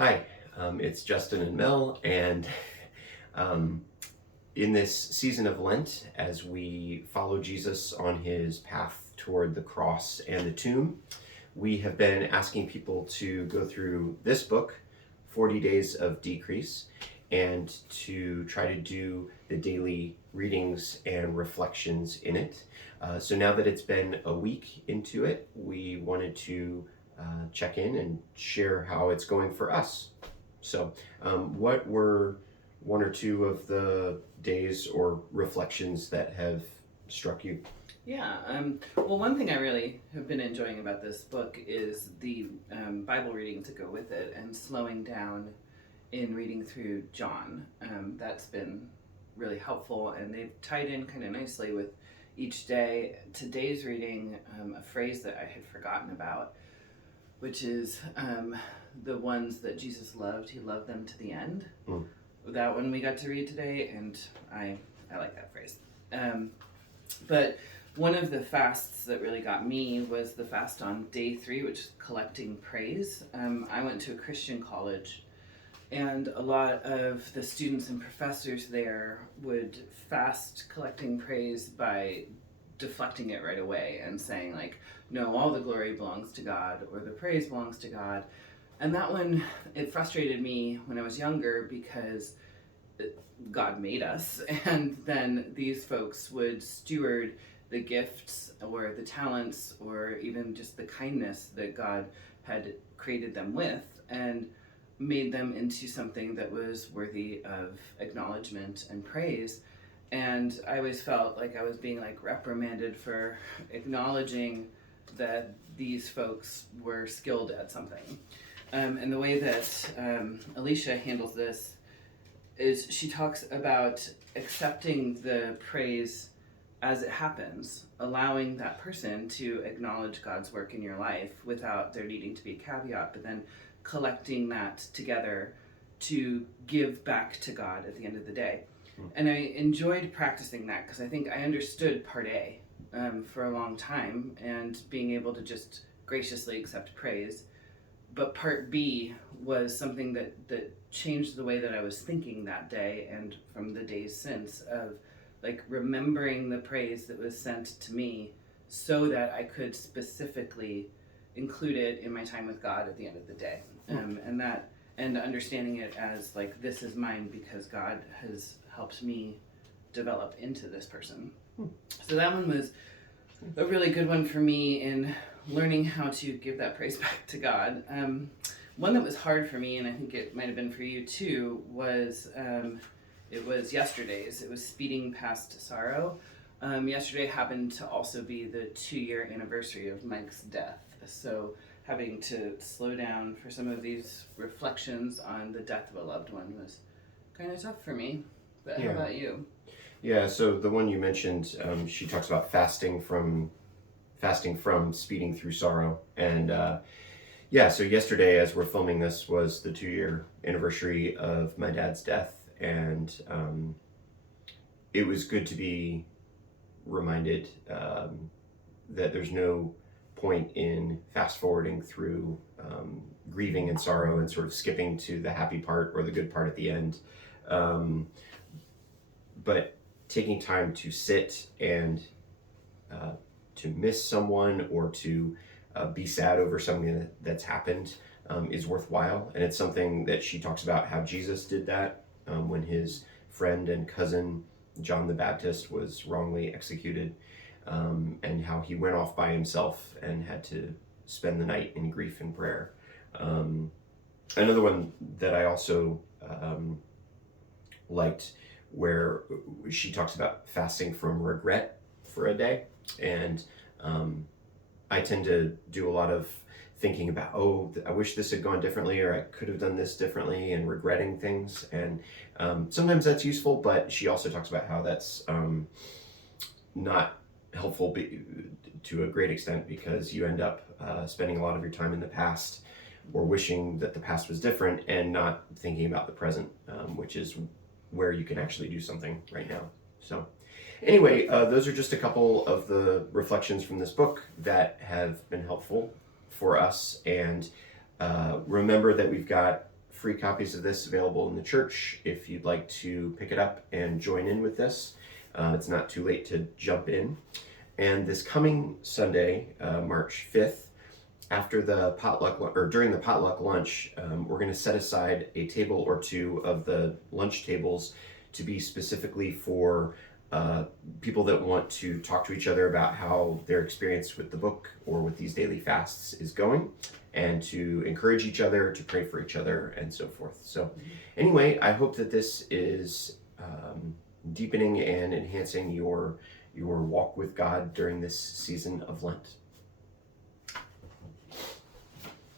Hi, it's Justin and Mel, and um, in this season of Lent, as we follow Jesus on his path toward the cross and the tomb, we have been asking people to go through this book, 40 Days of Decrease, and to try to do the daily readings and reflections in it. So now that it's been a week into it, we wanted to check in and share how it's going for us. So, what were one or two of the days or reflections that have struck you? Yeah, well, one thing I really have been enjoying about this book is the Bible reading to go with it and slowing down in reading through John. That's been really helpful, and they've tied in kind of nicely with each day. Today's reading, a phrase that I had forgotten about, which is the ones that Jesus loved, he loved them to the end. That one we got to read today, and I like that phrase. But one of the fasts that really got me was the fast on day 3, which is collecting praise. I went to a Christian college, and a lot of the students and professors there would fast collecting praise by deflecting it right away and saying, like, no, all the glory belongs to God, or the praise belongs to God. And that one, it frustrated me when I was younger because God made us, and then these folks would steward the gifts or the talents or even just the kindness that God had created them with and made them into something that was worthy of acknowledgement and praise. And I always felt like I was being like reprimanded for acknowledging that these folks were skilled at something. And the way that Alicia handles this is she talks about accepting the praise as it happens, allowing that person to acknowledge God's work in your life without there needing to be a caveat, but then collecting that together to give back to God at the end of the day. And I enjoyed practicing that because I think I understood part A for a long time and being able to just graciously accept praise. But part B was something that changed the way that I was thinking that day and from the days since, of like remembering the praise that was sent to me so that I could specifically include it in my time with God at the end of the day. And understanding it as like, this is mine because God has helped me develop into this person. So that one was a really good one for me in learning how to give that praise back to God. One that was hard for me, and I think it might have been for you too, was it was yesterday's. It was speeding past sorrow. Yesterday happened to also be the 2-year anniversary of Mike's death. So having to slow down for some of these reflections on the death of a loved one was kind of tough for me. But how about you? Yeah, so the one you mentioned, she talks about fasting from speeding through sorrow. And so yesterday, as we're filming this, was the 2-year anniversary of my dad's death. And it was good to be reminded that there's no point in fast forwarding through grieving and sorrow and sort of skipping to the happy part or the good part at the end. But taking time to sit and to miss someone or to be sad over something that's happened is worthwhile. And it's something that she talks about how Jesus did that when his friend and cousin John the Baptist was wrongly executed, and how he went off by himself and had to spend the night in grief and prayer. Another one that I also liked, where she talks about fasting from regret for a day. And I tend to do a lot of thinking about, I wish this had gone differently, or I could have done this differently, and regretting things. And sometimes that's useful, but she also talks about how that's not helpful to a great extent, because you end up spending a lot of your time in the past or wishing that the past was different and not thinking about the present, which is where you can actually do something right now. So anyway, those are just a couple of the reflections from this book that have been helpful for us. And remember that we've got free copies of this available in the church if you'd like to pick it up and join in with this. It's not too late to jump in. And this coming Sunday, March 5th, after the potluck or during the potluck lunch, we're going to set aside a table or two of the lunch tables to be specifically for people that want to talk to each other about how their experience with the book or with these daily fasts is going, and to encourage each other, to pray for each other, and so forth. So anyway, I hope that this is deepening and enhancing your walk with God during this season of Lent.